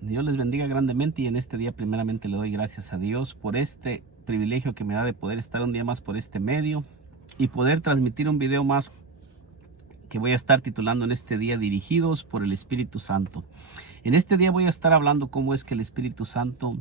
Dios les bendiga grandemente y en este día primeramente le doy gracias a Dios por este privilegio que me da de poder estar un día más por este medio y poder transmitir un video más que voy a estar titulando en este día Dirigidos por el Espíritu Santo. En este día voy a estar hablando cómo es que el Espíritu Santo,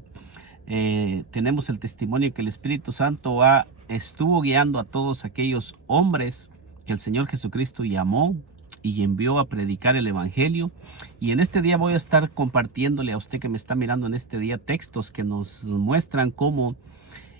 tenemos el testimonio que el Espíritu Santo estuvo guiando a todos aquellos hombres que el Señor Jesucristo llamó y envió a predicar el Evangelio. Y en este día voy a estar compartiéndole a usted que me está mirando en este día textos que nos muestran cómo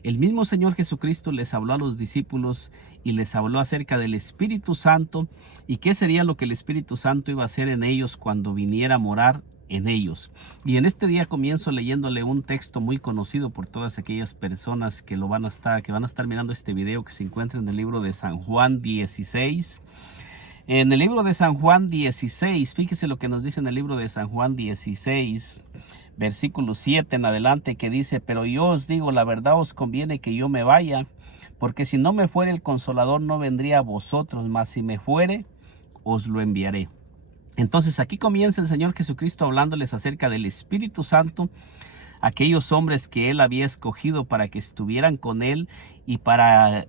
el mismo Señor Jesucristo les habló a los discípulos y les habló acerca del Espíritu Santo y qué sería lo que el Espíritu Santo iba a hacer en ellos cuando viniera a morar en ellos. Y en este día comienzo leyéndole un texto muy conocido por todas aquellas personas que van a estar mirando este video, que se encuentra en el libro de San Juan 16. En el libro de San Juan 16, fíjese lo que nos dice en el libro de San Juan 16, versículo 7 en adelante, que dice: pero yo os digo, la verdad os conviene que yo me vaya, porque si no me fuere el Consolador no vendría a vosotros, mas si me fuere, os lo enviaré. Entonces aquí comienza el Señor Jesucristo hablándoles acerca del Espíritu Santo, aquellos hombres que Él había escogido para que estuvieran con Él y para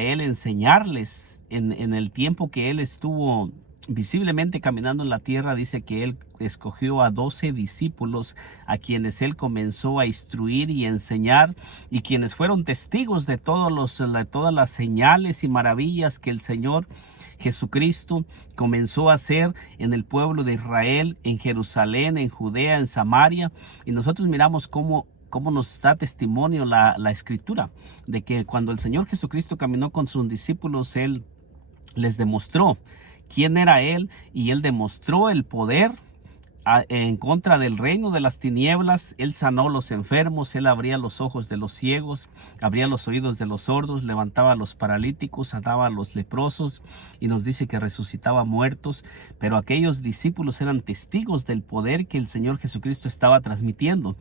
Él enseñarles en el tiempo que Él estuvo visiblemente caminando en la tierra. Dice que Él escogió a 12 discípulos a quienes Él comenzó a instruir y enseñar, y quienes fueron testigos de todas las señales y maravillas que el Señor Jesucristo comenzó a hacer en el pueblo de Israel, en Jerusalén, en Judea, en Samaria. Y nosotros miramos cómo nos da testimonio la escritura de que cuando el Señor Jesucristo caminó con sus discípulos, Él les demostró quién era Él, y Él demostró el poder en contra del reino de las tinieblas. Él sanó a los enfermos, Él abría los ojos de los ciegos, abría los oídos de los sordos, levantaba a los paralíticos, sanaba a los leprosos, y nos dice que resucitaba muertos. Pero aquellos discípulos eran testigos del poder que el Señor Jesucristo estaba transmitiendo.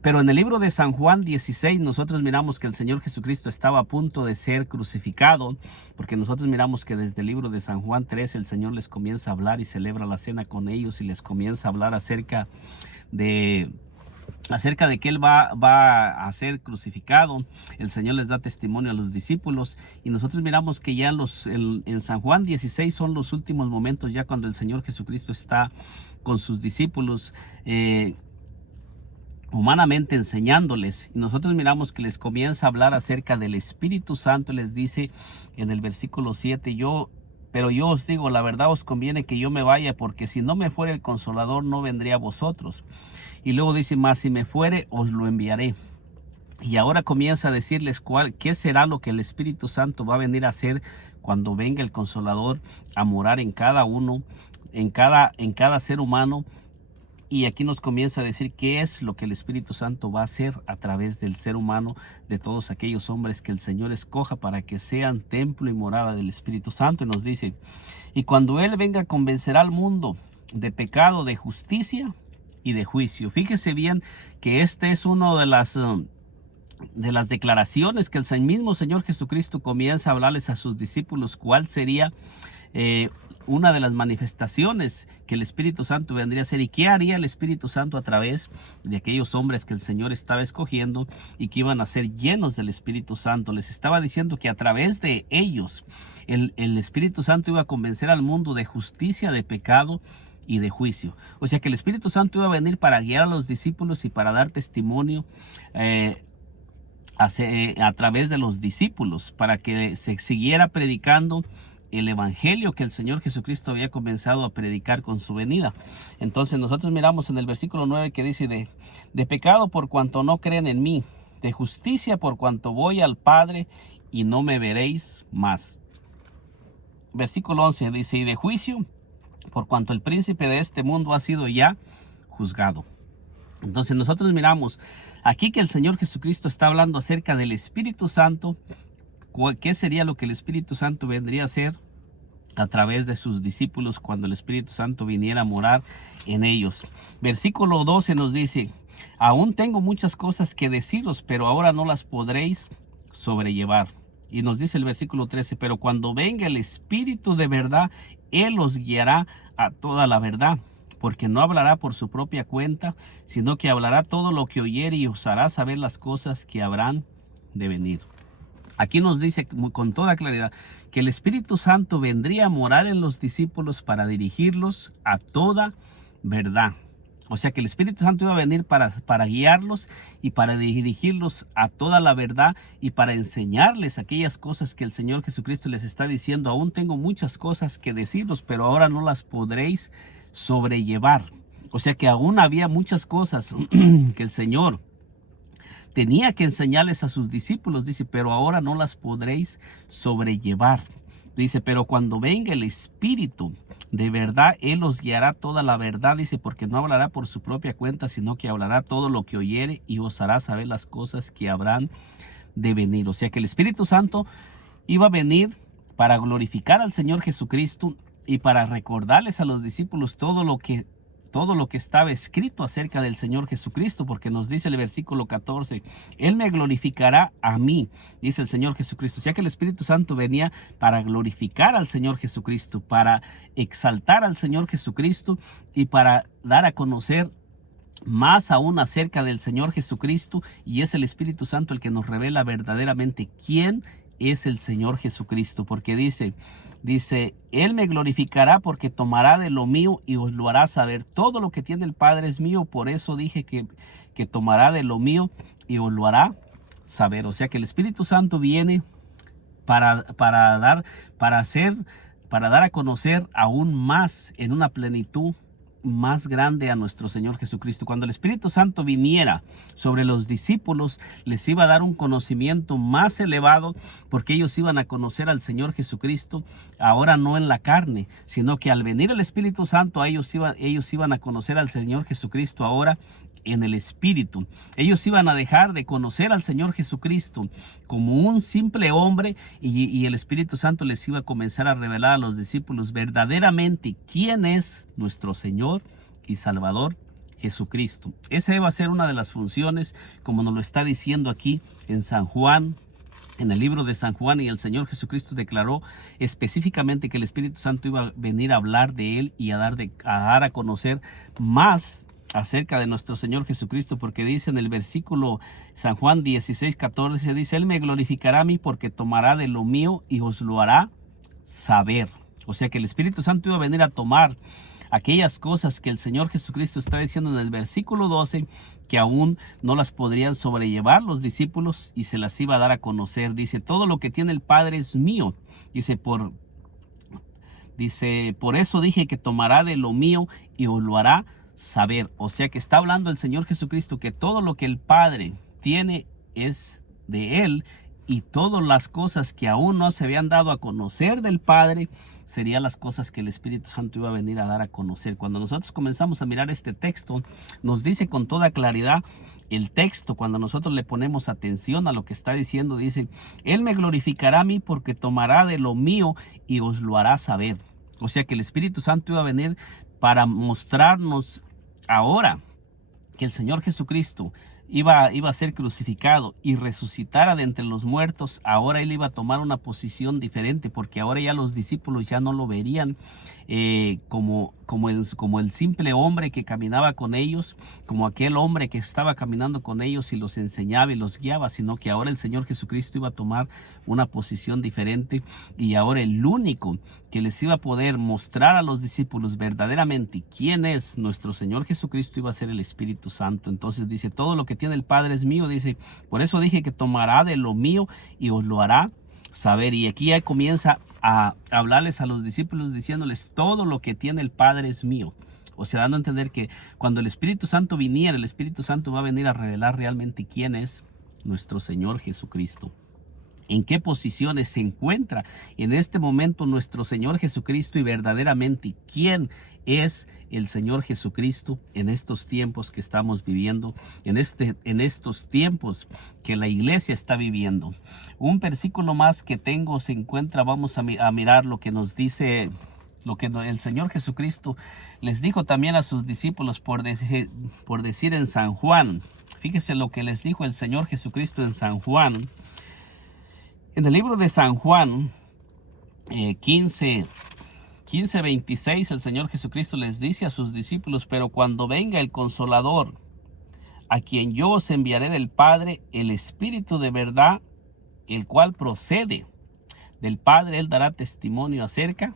Pero en el libro de San Juan 16 nosotros miramos que el Señor Jesucristo estaba a punto de ser crucificado, porque nosotros miramos que desde el libro de San Juan 3 el Señor les comienza a hablar y celebra la cena con ellos y les comienza a hablar acerca de que Él va a ser crucificado. El Señor les da testimonio a los discípulos, y nosotros miramos que ya en San Juan 16 son los últimos momentos, ya cuando el Señor Jesucristo está con sus discípulos, humanamente enseñándoles. Y nosotros miramos que les comienza a hablar acerca del Espíritu Santo. Les dice en el versículo 7: pero yo os digo, la verdad os conviene que yo me vaya, porque si no me fuere el Consolador no vendría a vosotros. Y luego dice: mas si me fuere, os lo enviaré. Y ahora comienza a decirles qué será lo que el Espíritu Santo va a venir a hacer cuando venga el Consolador a morar en cada uno, en cada ser humano. Y aquí nos comienza a decir qué es lo que el Espíritu Santo va a hacer a través del ser humano, de todos aquellos hombres que el Señor escoja para que sean templo y morada del Espíritu Santo. Y nos dice: y cuando Él venga, convencerá al mundo de pecado, de justicia y de juicio. Fíjese bien que este es uno de las declaraciones que el mismo Señor Jesucristo comienza a hablarles a sus discípulos, cuál sería una de las manifestaciones que el Espíritu Santo vendría a hacer, y qué haría el Espíritu Santo a través de aquellos hombres que el Señor estaba escogiendo y que iban a ser llenos del Espíritu Santo. Les estaba diciendo que a través de ellos el Espíritu Santo iba a convencer al mundo de justicia, de pecado y de juicio. O sea que el Espíritu Santo iba a venir para guiar a los discípulos y para dar testimonio a través de los discípulos, para que se siguiera predicando el evangelio que el Señor Jesucristo había comenzado a predicar con su venida. Entonces nosotros miramos en el versículo 9 que dice: de pecado por cuanto no creen en mí, de justicia por cuanto voy al Padre y no me veréis más. Versículo 11 dice: y de juicio por cuanto el príncipe de este mundo ha sido ya juzgado. Entonces nosotros miramos aquí que el Señor Jesucristo está hablando acerca del Espíritu Santo. ¿Qué sería lo que el Espíritu Santo vendría a hacer a través de sus discípulos cuando el Espíritu Santo viniera a morar en ellos? Versículo 12 nos dice: aún tengo muchas cosas que deciros, pero ahora no las podréis sobrellevar. Y nos dice el versículo 13: pero cuando venga el Espíritu de verdad, Él os guiará a toda la verdad, porque no hablará por su propia cuenta, sino que hablará todo lo que oyere y os hará saber las cosas que habrán de venir. Aquí nos dice con toda claridad que el Espíritu Santo vendría a morar en los discípulos para dirigirlos a toda verdad. O sea que el Espíritu Santo iba a venir para guiarlos y para dirigirlos a toda la verdad y para enseñarles aquellas cosas que el Señor Jesucristo les está diciendo. Aún tengo muchas cosas que deciros, pero ahora no las podréis sobrellevar. O sea que aún había muchas cosas que el Señor tenía que enseñarles a sus discípulos, dice, pero ahora no las podréis sobrellevar. Dice, pero cuando venga el Espíritu de verdad, Él os guiará toda la verdad, dice, porque no hablará por su propia cuenta, sino que hablará todo lo que oyere y os hará saber las cosas que habrán de venir. O sea que el Espíritu Santo iba a venir para glorificar al Señor Jesucristo y para recordarles a los discípulos todo lo que estaba escrito acerca del Señor Jesucristo, porque nos dice el versículo 14, Él me glorificará a mí, dice el Señor Jesucristo. O sea que el Espíritu Santo venía para glorificar al Señor Jesucristo, para exaltar al Señor Jesucristo y para dar a conocer más aún acerca del Señor Jesucristo, y es el Espíritu Santo el que nos revela verdaderamente quién es el Señor Jesucristo, porque dice, Él me glorificará porque tomará de lo mío y os lo hará saber. Todo lo que tiene el Padre es mío, por eso dije que tomará de lo mío y os lo hará saber. O sea que el Espíritu Santo viene para dar a conocer aún más en una plenitud más grande a nuestro Señor Jesucristo. Cuando el Espíritu Santo viniera sobre los discípulos, les iba a dar un conocimiento más elevado, porque ellos iban a conocer al Señor Jesucristo ahora no en la carne, sino que al venir el Espíritu Santo ellos iban a conocer al Señor Jesucristo ahora en el Espíritu. Ellos iban a dejar de conocer al Señor Jesucristo como un simple hombre, y el Espíritu Santo les iba a comenzar a revelar a los discípulos verdaderamente quién es nuestro Señor y Salvador Jesucristo. Esa iba a ser una de las funciones, como nos lo está diciendo aquí en San Juan, en el libro de San Juan, y el Señor Jesucristo declaró específicamente que el Espíritu Santo iba a venir a hablar de Él y a dar a conocer más acerca de nuestro Señor Jesucristo, porque dice en el versículo San Juan 16:14, dice, Él me glorificará a mí porque tomará de lo mío y os lo hará saber. O sea que el Espíritu Santo iba a venir a tomar aquellas cosas que el Señor Jesucristo está diciendo en el versículo 12, que aún no las podrían sobrellevar los discípulos, y se las iba a dar a conocer. Dice, todo lo que tiene el Padre es mío. Dice, por eso dije que tomará de lo mío y os lo hará saber. O sea que está hablando el Señor Jesucristo que todo lo que el Padre tiene es de Él, y todas las cosas que aún no se habían dado a conocer del Padre serían las cosas que el Espíritu Santo iba a venir a dar a conocer. Cuando nosotros comenzamos a mirar este texto, nos dice con toda claridad el texto. Cuando nosotros le ponemos atención a lo que está diciendo, dice, Él me glorificará a mí porque tomará de lo mío y os lo hará saber. O sea que el Espíritu Santo iba a venir para mostrarnos ahora que el Señor Jesucristo iba a ser crucificado y resucitara de entre los muertos. Ahora Él iba a tomar una posición diferente, porque ahora ya los discípulos ya no lo verían como el simple hombre que caminaba con ellos, como aquel hombre que estaba caminando con ellos y los enseñaba y los guiaba, sino que ahora el Señor Jesucristo iba a tomar una posición diferente, y ahora el único que les iba a poder mostrar a los discípulos verdaderamente quién es nuestro Señor Jesucristo iba a ser el Espíritu Santo. Entonces dice, todo lo que tiene el Padre es mío, dice, por eso dije que tomará de lo mío y os lo hará saber. Y aquí ya comienza a hablarles a los discípulos diciéndoles, todo lo que tiene el Padre es mío. O sea, dando a entender que cuando el Espíritu Santo viniera, el Espíritu Santo va a venir a revelar realmente quién es nuestro Señor Jesucristo. ¿En qué posiciones se encuentra en este momento nuestro Señor Jesucristo, y verdaderamente quién es el Señor Jesucristo en estos tiempos que estamos viviendo, en estos tiempos que la iglesia está viviendo? Un versículo más que tengo se encuentra, vamos a mirar lo que nos dice, lo que el Señor Jesucristo les dijo también a sus discípulos por decir en San Juan. Fíjese lo que les dijo el Señor Jesucristo en San Juan. En el libro de San Juan 15, 15:26 el Señor Jesucristo les dice a sus discípulos: pero cuando venga el Consolador, a quien yo os enviaré del Padre, el Espíritu de verdad, el cual procede del Padre, Él dará testimonio acerca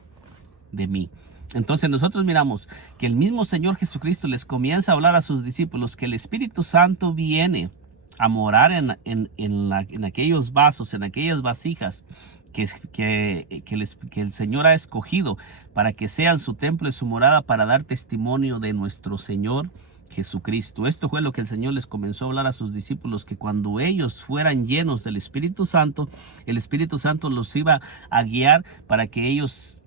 de mí. Entonces nosotros miramos que el mismo Señor Jesucristo les comienza a hablar a sus discípulos que el Espíritu Santo viene a morar en aquellos vasos, en aquellas vasijas que el Señor ha escogido para que sean su templo y su morada, para dar testimonio de nuestro Señor Jesucristo. Esto fue lo que el Señor les comenzó a hablar a sus discípulos, que cuando ellos fueran llenos del Espíritu Santo, el Espíritu Santo los iba a guiar para que ellos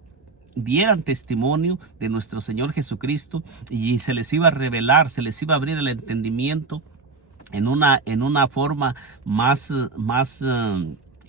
dieran testimonio de nuestro Señor Jesucristo, y se les iba a revelar, se les iba a abrir el entendimiento en una forma más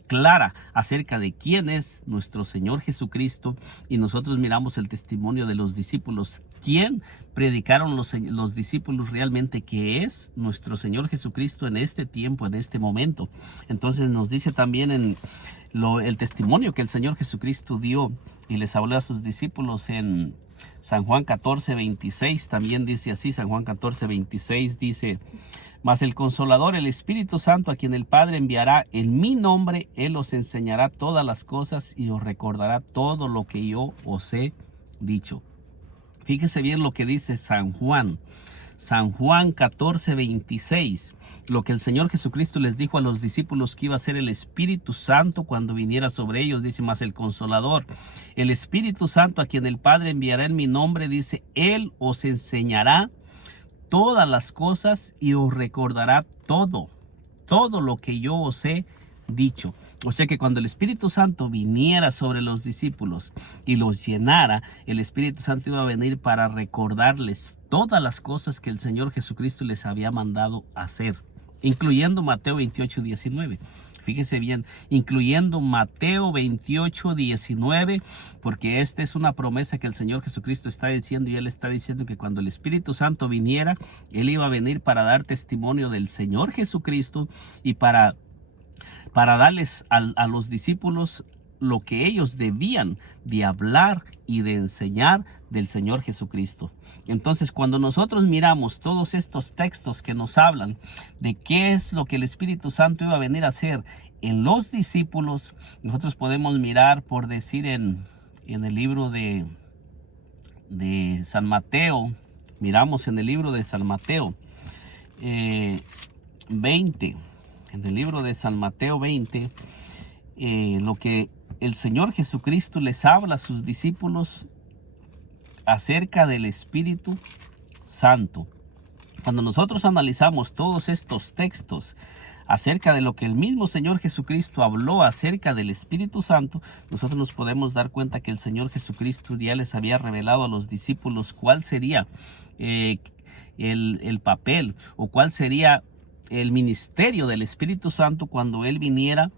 clara acerca de quién es nuestro Señor Jesucristo. Y nosotros miramos el testimonio de los discípulos, quién predicaron los discípulos realmente, que es nuestro Señor Jesucristo en este tiempo, en este momento. Entonces nos dice también el testimonio que el Señor Jesucristo dio y les habló a sus discípulos en San Juan 14:26. También dice así, San Juan 14:26 dice: mas el Consolador, el Espíritu Santo, a quien el Padre enviará en mi nombre, Él os enseñará todas las cosas y os recordará todo lo que yo os he dicho. Fíjese bien lo que dice San Juan 14:26, lo que el Señor Jesucristo les dijo a los discípulos que iba a ser el Espíritu Santo cuando viniera sobre ellos. Dice: mas el Consolador, el Espíritu Santo, a quien el Padre enviará en mi nombre, dice, Él os enseñará todas las cosas y os recordará todo lo que yo os he dicho. O sea que cuando el Espíritu Santo viniera sobre los discípulos y los llenara, el Espíritu Santo iba a venir para recordarles todas las cosas que el Señor Jesucristo les había mandado hacer, incluyendo Mateo 28:19. Fíjese bien, incluyendo Mateo 28:19, porque esta es una promesa que el Señor Jesucristo está diciendo, y Él está diciendo que cuando el Espíritu Santo viniera, Él iba a venir para dar testimonio del Señor Jesucristo y para darles a los discípulos lo que ellos debían de hablar y de enseñar del Señor Jesucristo. Entonces, cuando nosotros miramos todos estos textos que nos hablan de qué es lo que el Espíritu Santo iba a venir a hacer en los discípulos, nosotros podemos mirar, por decir, en el libro de San Mateo. Miramos en el libro de San Mateo 20. En el libro de San Mateo 20, lo que el Señor Jesucristo les habla a sus discípulos acerca del Espíritu Santo. Cuando nosotros analizamos todos estos textos acerca de lo que el mismo Señor Jesucristo habló acerca del Espíritu Santo, nosotros nos podemos dar cuenta que el Señor Jesucristo ya les había revelado a los discípulos cuál sería el papel, o cuál sería el ministerio del Espíritu Santo cuando Él viniera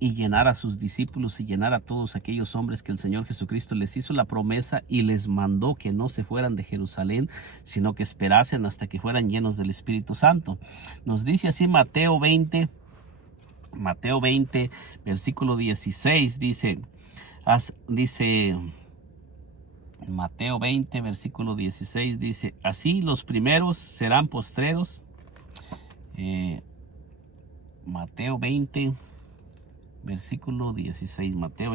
y llenara a sus discípulos y llenara a todos aquellos hombres que el Señor Jesucristo les hizo la promesa y les mandó que no se fueran de Jerusalén, sino que esperasen hasta que fueran llenos del Espíritu Santo. Nos dice así Mateo 20, versículo 16, dice Mateo 20, versículo 16, dice: así los primeros serán postreros. Mateo 20, versículo 16. Mateo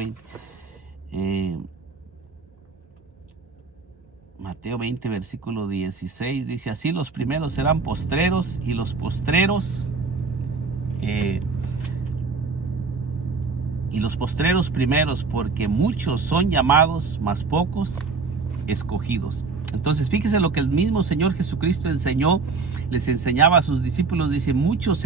20, versículo 16 dice: así los primeros serán postreros y los postreros primeros, porque muchos son llamados, mas pocos escogidos. Entonces fíjese lo que el mismo Señor Jesucristo les enseñaba a sus discípulos. Dice: muchos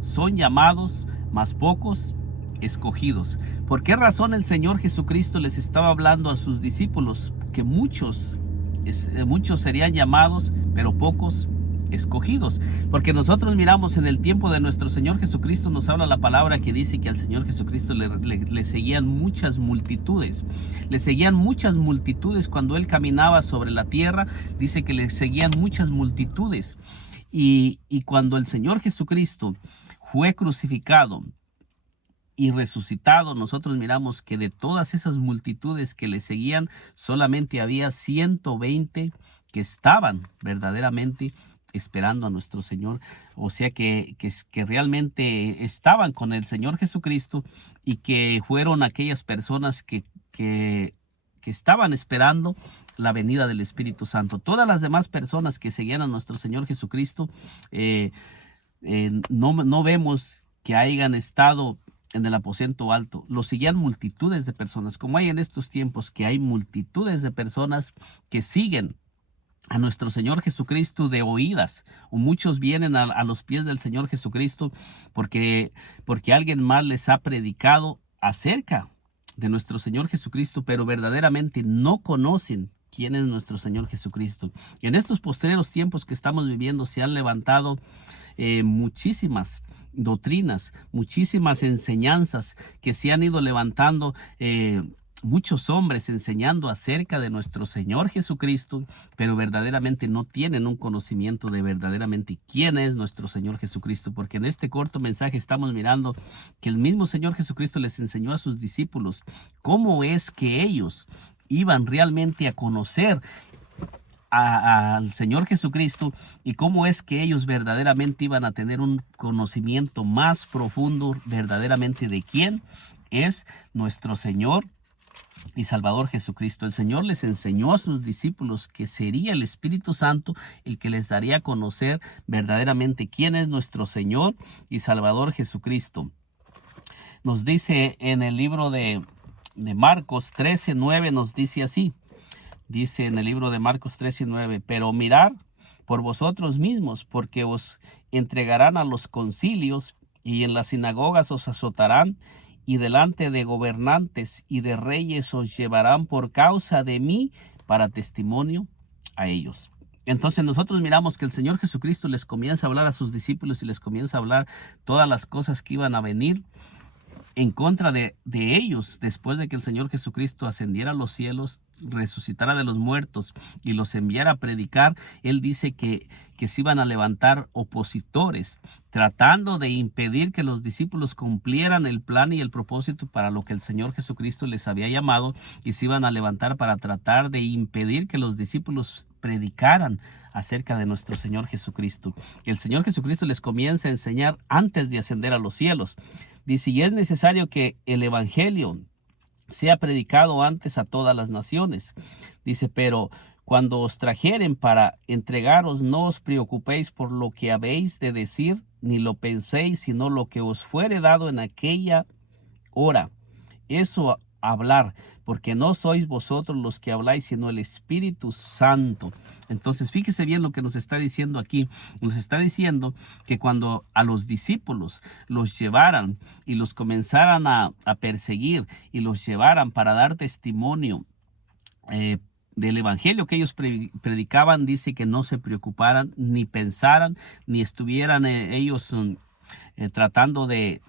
son llamados, mas pocos escogidos. ¿Por qué razón el Señor Jesucristo les estaba hablando a sus discípulos que muchos serían llamados, pero pocos escogidos? Porque nosotros miramos en el tiempo de nuestro Señor Jesucristo, nos habla la palabra que dice que al Señor Jesucristo le seguían muchas multitudes. Le seguían muchas multitudes cuando Él caminaba sobre la tierra. Dice que le seguían muchas multitudes. Y cuando el Señor Jesucristo fue crucificado y resucitado, nosotros miramos que de todas esas multitudes que le seguían, solamente había 120 que estaban verdaderamente esperando a nuestro Señor. O sea que realmente estaban con el Señor Jesucristo y que fueron aquellas personas que estaban esperando la venida del Espíritu Santo. Todas las demás personas que seguían a nuestro Señor Jesucristo, no vemos que hayan estado en el aposento alto. Lo seguían multitudes de personas, como hay en estos tiempos, que hay multitudes de personas que siguen a nuestro Señor Jesucristo de oídas, o muchos vienen a los pies del Señor Jesucristo porque alguien más les ha predicado acerca de nuestro Señor Jesucristo, pero verdaderamente no conocen quién es nuestro Señor Jesucristo. Y en estos postreros tiempos que estamos viviendo se han levantado muchísimas doctrinas, muchísimas enseñanzas que se han ido levantando, muchos hombres enseñando acerca de nuestro Señor Jesucristo, pero verdaderamente no tienen un conocimiento de verdaderamente quién es nuestro Señor Jesucristo, porque en este corto mensaje estamos mirando que el mismo Señor Jesucristo les enseñó a sus discípulos cómo es que ellos iban realmente a conocer al Señor Jesucristo y cómo es que ellos verdaderamente iban a tener un conocimiento más profundo verdaderamente de quién es nuestro Señor y Salvador Jesucristo. El Señor les enseñó a sus discípulos que sería el Espíritu Santo el que les daría a conocer verdaderamente quién es nuestro Señor y Salvador Jesucristo. Nos dice en el libro de Marcos 13:9, nos dice así. Dice en el libro de Marcos 13:9, pero mirad por vosotros mismos, porque os entregarán a los concilios y en las sinagogas os azotarán y delante de gobernantes y de reyes os llevarán por causa de mí para testimonio a ellos. Entonces nosotros miramos que el Señor Jesucristo les comienza a hablar a sus discípulos y les comienza a hablar todas las cosas que iban a venir en contra de ellos después de que el Señor Jesucristo ascendiera a los cielos, resucitara de los muertos y los enviara a predicar. Él dice que se iban a levantar opositores tratando de impedir que los discípulos cumplieran el plan y el propósito para lo que el Señor Jesucristo les había llamado, y se iban a levantar para tratar de impedir que los discípulos predicaran acerca de nuestro Señor Jesucristo. El Señor Jesucristo les comienza a enseñar antes de ascender a los cielos. Dice, y es necesario que el evangelio sea predicado antes a todas las naciones. Dice, pero cuando os trajeren para entregaros, no os preocupéis por lo que habéis de decir, ni lo penséis, sino lo que os fuere dado en aquella hora. Eso hablar, porque no sois vosotros los que habláis, sino el Espíritu Santo. Entonces, fíjese bien lo que nos está diciendo aquí. Nos está diciendo que cuando a los discípulos los llevaran y los comenzaran a perseguir y los llevaran para dar testimonio del evangelio que ellos predicaban, dice que no se preocuparan, ni pensaran, ni estuvieran ellos tratando de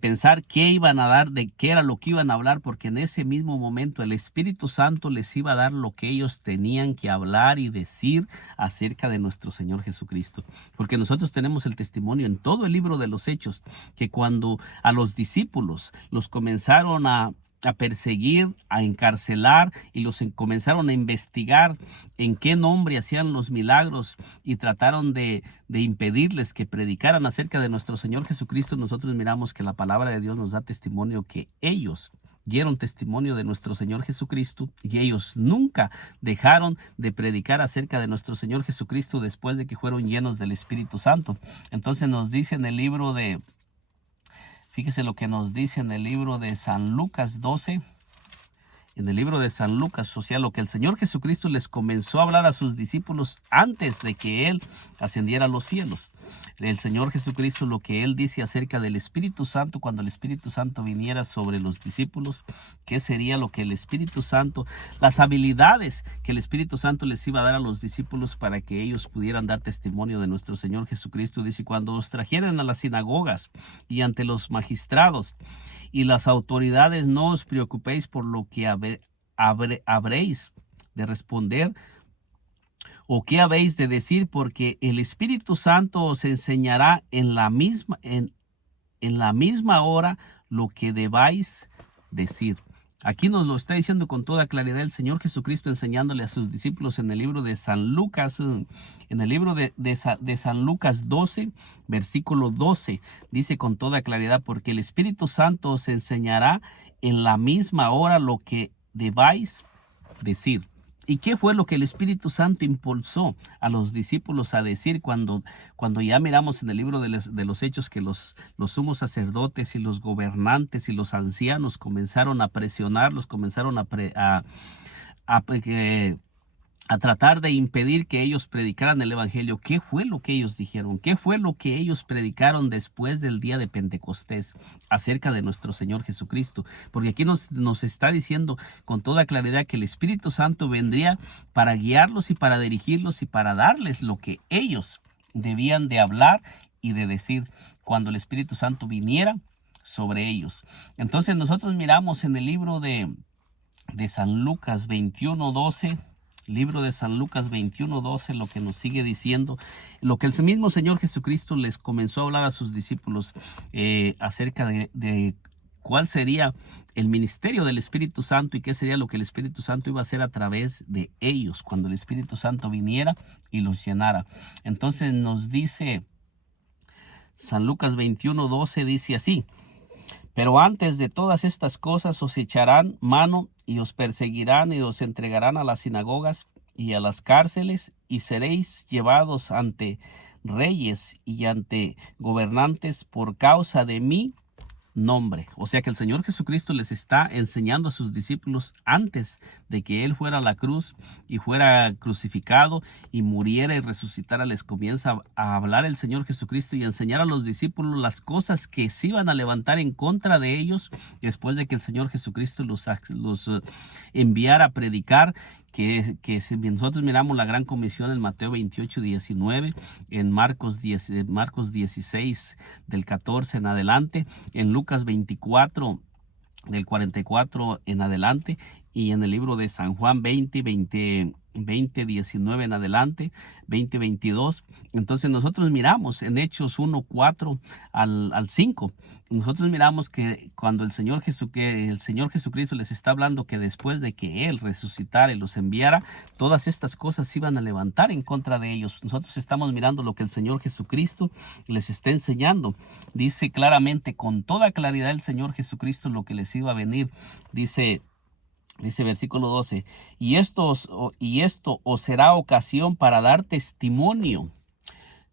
pensar qué iban a dar, de qué era lo que iban a hablar, porque en ese mismo momento el Espíritu Santo les iba a dar lo que ellos tenían que hablar y decir acerca de nuestro Señor Jesucristo. Porque nosotros tenemos el testimonio en todo el libro de los Hechos, que cuando a los discípulos los comenzaron a perseguir, a encarcelar y los comenzaron a investigar en qué nombre hacían los milagros y trataron de impedirles que predicaran acerca de nuestro Señor Jesucristo, nosotros miramos que la palabra de Dios nos da testimonio que ellos dieron testimonio de nuestro Señor Jesucristo y ellos nunca dejaron de predicar acerca de nuestro Señor Jesucristo después de que fueron llenos del Espíritu Santo. Entonces nos dice en el libro de Fíjese lo que nos dice en el libro de San Lucas 12. En el libro de San Lucas, o sea, lo que el Señor Jesucristo les comenzó a hablar a sus discípulos antes de que Él ascendiera a los cielos. El Señor Jesucristo, lo que Él dice acerca del Espíritu Santo, cuando el Espíritu Santo viniera sobre los discípulos, qué sería lo que el Espíritu Santo, las habilidades que el Espíritu Santo les iba a dar a los discípulos para que ellos pudieran dar testimonio de nuestro Señor Jesucristo. Dice, cuando os trajeran a las sinagogas y ante los magistrados y las autoridades, no os preocupéis por lo que habréis de responder o qué habéis de decir, porque el Espíritu Santo os enseñará en en la misma hora lo que debáis decir. Aquí nos lo está diciendo con toda claridad el Señor Jesucristo, enseñándole a sus discípulos en el libro de San Lucas, en el libro de San Lucas 12, versículo 12, dice con toda claridad: porque el Espíritu Santo os enseñará en la misma hora lo que debáis decir. ¿Y qué fue lo que el Espíritu Santo impulsó a los discípulos a decir cuando ya miramos en el libro de los Hechos que los sumos sacerdotes y los gobernantes y los ancianos comenzaron a presionarlos, comenzaron a tratar de impedir que ellos predicaran el evangelio? ¿Qué fue lo que ellos dijeron? ¿Qué fue lo que ellos predicaron después del día de Pentecostés acerca de nuestro Señor Jesucristo? Porque aquí nos está diciendo con toda claridad que el Espíritu Santo vendría para guiarlos y para dirigirlos y para darles lo que ellos debían de hablar y de decir cuando el Espíritu Santo viniera sobre ellos. Entonces nosotros miramos en el libro de San Lucas 21:12, libro de San Lucas 21:12, lo que nos sigue diciendo, lo que el mismo Señor Jesucristo les comenzó a hablar a sus discípulos acerca de cuál sería el ministerio del Espíritu Santo y qué sería lo que el Espíritu Santo iba a hacer a través de ellos cuando el Espíritu Santo viniera y los llenara. Entonces nos dice San Lucas 21:12, dice así: pero antes de todas estas cosas os echarán mano y os perseguirán y os entregarán a las sinagogas y a las cárceles, y seréis llevados ante reyes y ante gobernantes por causa de mi nombre. O sea que el Señor Jesucristo les está enseñando a sus discípulos antes de que Él fuera a la cruz y fuera crucificado y muriera y resucitara. Les comienza a hablar el Señor Jesucristo y a enseñar a los discípulos las cosas que se iban a levantar en contra de ellos después de que el Señor Jesucristo los enviara a predicar. Que si nosotros miramos la gran comisión en Mateo 28:19, en Marcos 16 del 14 en adelante, en Lucas 24 del 44 en adelante, y en el libro de San Juan 20:19 en adelante, 20:22. Entonces nosotros miramos en Hechos 1:4 al 5, nosotros miramos que cuando el Señor Jesucristo les está hablando que después de que Él resucitara y los enviara, todas estas cosas se iban a levantar en contra de ellos. Nosotros estamos mirando lo que el Señor Jesucristo les está enseñando. Dice claramente, con toda claridad, el Señor Jesucristo lo que les iba a venir. Dice versículo 12: y esto os será ocasión para dar testimonio.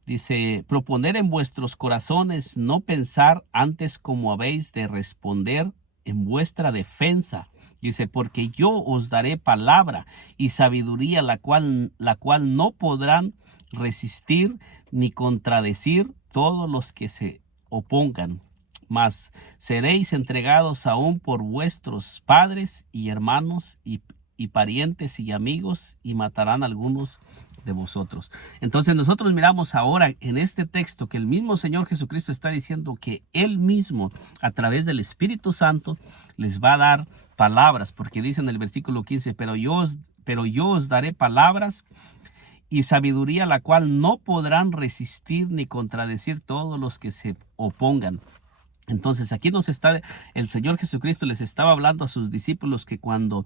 Dice: proponer en vuestros corazones no pensar antes como habéis de responder en vuestra defensa. Dice: porque yo os daré palabra y sabiduría, la cual no podrán resistir ni contradecir todos los que se opongan. Mas seréis entregados aún por vuestros padres y hermanos y parientes y amigos, y matarán a algunos de vosotros. Entonces nosotros miramos ahora en este texto que el mismo Señor Jesucristo está diciendo que Él mismo, a través del Espíritu Santo, les va a dar palabras, porque dice en el versículo 15: pero yo os daré palabras y sabiduría, la cual no podrán resistir ni contradecir todos los que se opongan. Entonces aquí el Señor Jesucristo les estaba hablando a sus discípulos que cuando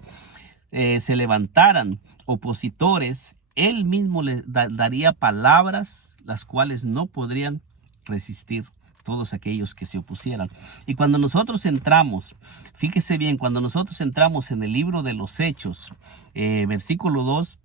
se levantaran opositores, Él mismo les daría palabras las cuales no podrían resistir todos aquellos que se opusieran. Y cuando nosotros entramos, fíjese bien, cuando nosotros entramos en el libro de los Hechos, versículo 2,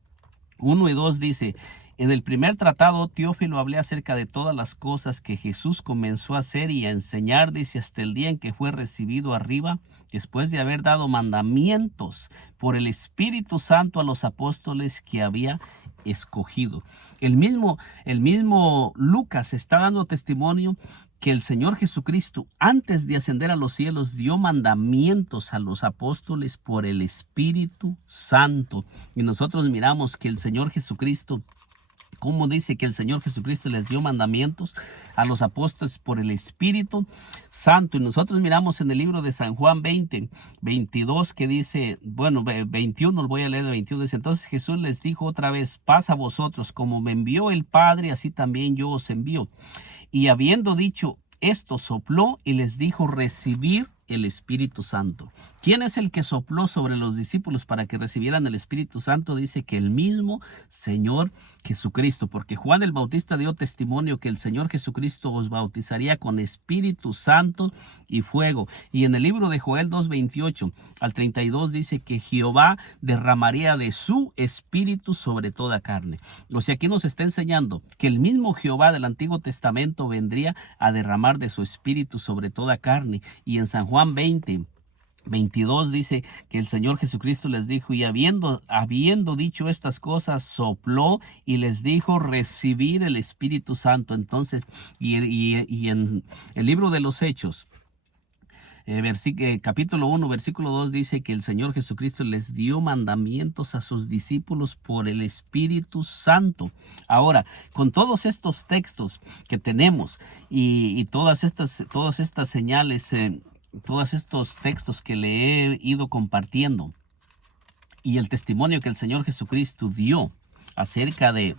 1 y 2 dice: en el primer tratado, Teófilo, hablé acerca de todas las cosas que Jesús comenzó a hacer y a enseñar, dice, hasta el día en que fue recibido arriba, después de haber dado mandamientos por el Espíritu Santo a los apóstoles que había escogido. El mismo Lucas está dando testimonio que el Señor Jesucristo, antes de ascender a los cielos, dio mandamientos a los apóstoles por el Espíritu Santo. Y nosotros miramos que el Señor Jesucristo, ¿cómo dice que el Señor Jesucristo les dio mandamientos a los apóstoles por el Espíritu Santo? Y nosotros miramos en el libro de San Juan 20:22 que dice, 21, voy a leer el 21, dice: entonces Jesús les dijo otra vez: paz a vosotros, como me envió el Padre, así también yo os envío. Y habiendo dicho esto sopló y les dijo recibir el Espíritu Santo. ¿Quién es el que sopló sobre los discípulos para que recibieran el Espíritu Santo? Dice que el mismo Señor Jesucristo, porque Juan el Bautista dio testimonio que el Señor Jesucristo os bautizaría con Espíritu Santo y fuego. Y en el libro de Joel 2:28 al 32 dice que Jehová derramaría de su Espíritu sobre toda carne. O sea, aquí nos está enseñando que el mismo Jehová del Antiguo Testamento vendría a derramar de su Espíritu sobre toda carne. Y en San Juan 20:22 dice que el Señor Jesucristo les dijo, y habiendo dicho estas cosas, sopló y les dijo recibir el Espíritu Santo. Entonces, y en el libro de los Hechos, capítulo 1, versículo 2 dice que el Señor Jesucristo les dio mandamientos a sus discípulos por el Espíritu Santo. Ahora, con todos estos textos que tenemos y todas estas señales, todos estos textos que le he ido compartiendo y el testimonio que el Señor Jesucristo dio acerca de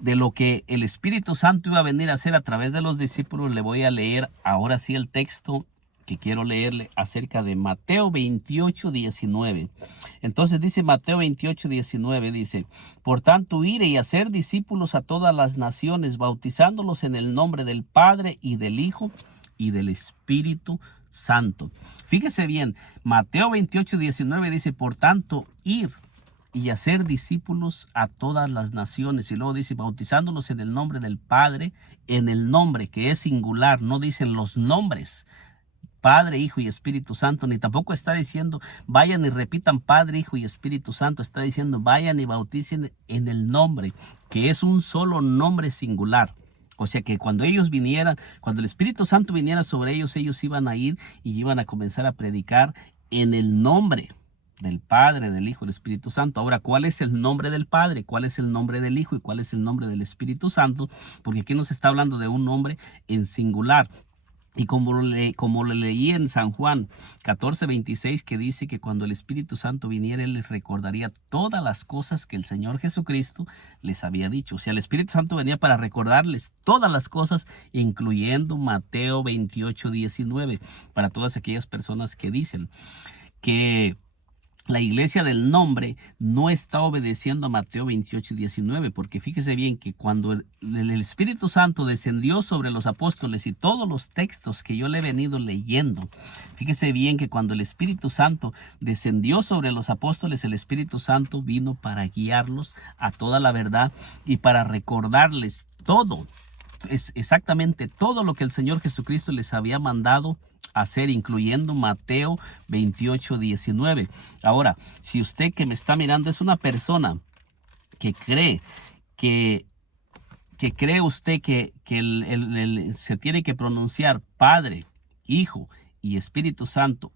lo que el Espíritu Santo iba a venir a hacer a través de los discípulos, le voy a leer ahora sí el texto que quiero leerle acerca de Mateo 28:19. Entonces dice Mateo 28:19, dice, por tanto, ir y hacer discípulos a todas las naciones, bautizándolos en el nombre del Padre y del Hijo y del Espíritu Santo. Fíjese bien, Mateo 28:19 dice, por tanto, ir y hacer discípulos a todas las naciones. Y luego dice, bautizándolos en el nombre del Padre, en el nombre que es singular, no dicen los nombres, Padre, Hijo y Espíritu Santo, ni tampoco está diciendo vayan y repitan Padre, Hijo y Espíritu Santo. Está diciendo vayan y bauticen en el nombre, que es un solo nombre singular. O sea que cuando ellos vinieran, cuando el Espíritu Santo viniera sobre ellos, ellos iban a ir y iban a comenzar a predicar en el nombre del Padre, del Hijo y del Espíritu Santo. Ahora, ¿cuál es el nombre del Padre? ¿Cuál es el nombre del Hijo? ¿Y cuál es el nombre del Espíritu Santo? Porque aquí nos está hablando de un nombre en singular. Y como lo leí en San Juan 14:26, que dice que cuando el Espíritu Santo viniera, Él les recordaría todas las cosas que el Señor Jesucristo les había dicho. O sea, el Espíritu Santo venía para recordarles todas las cosas, incluyendo Mateo 28:19, para todas aquellas personas que dicen que la iglesia del nombre no está obedeciendo a Mateo 28:19, porque fíjese bien que cuando el Espíritu Santo descendió sobre los apóstoles y todos los textos que yo le he venido leyendo, fíjese bien que cuando el Espíritu Santo descendió sobre los apóstoles, el Espíritu Santo vino para guiarlos a toda la verdad y para recordarles todo, es exactamente todo lo que el Señor Jesucristo les había mandado hacer, incluyendo Mateo 28:19. Ahora, si usted que me está mirando es una persona que cree que cree usted que se tiene que pronunciar Padre, Hijo y Espíritu Santo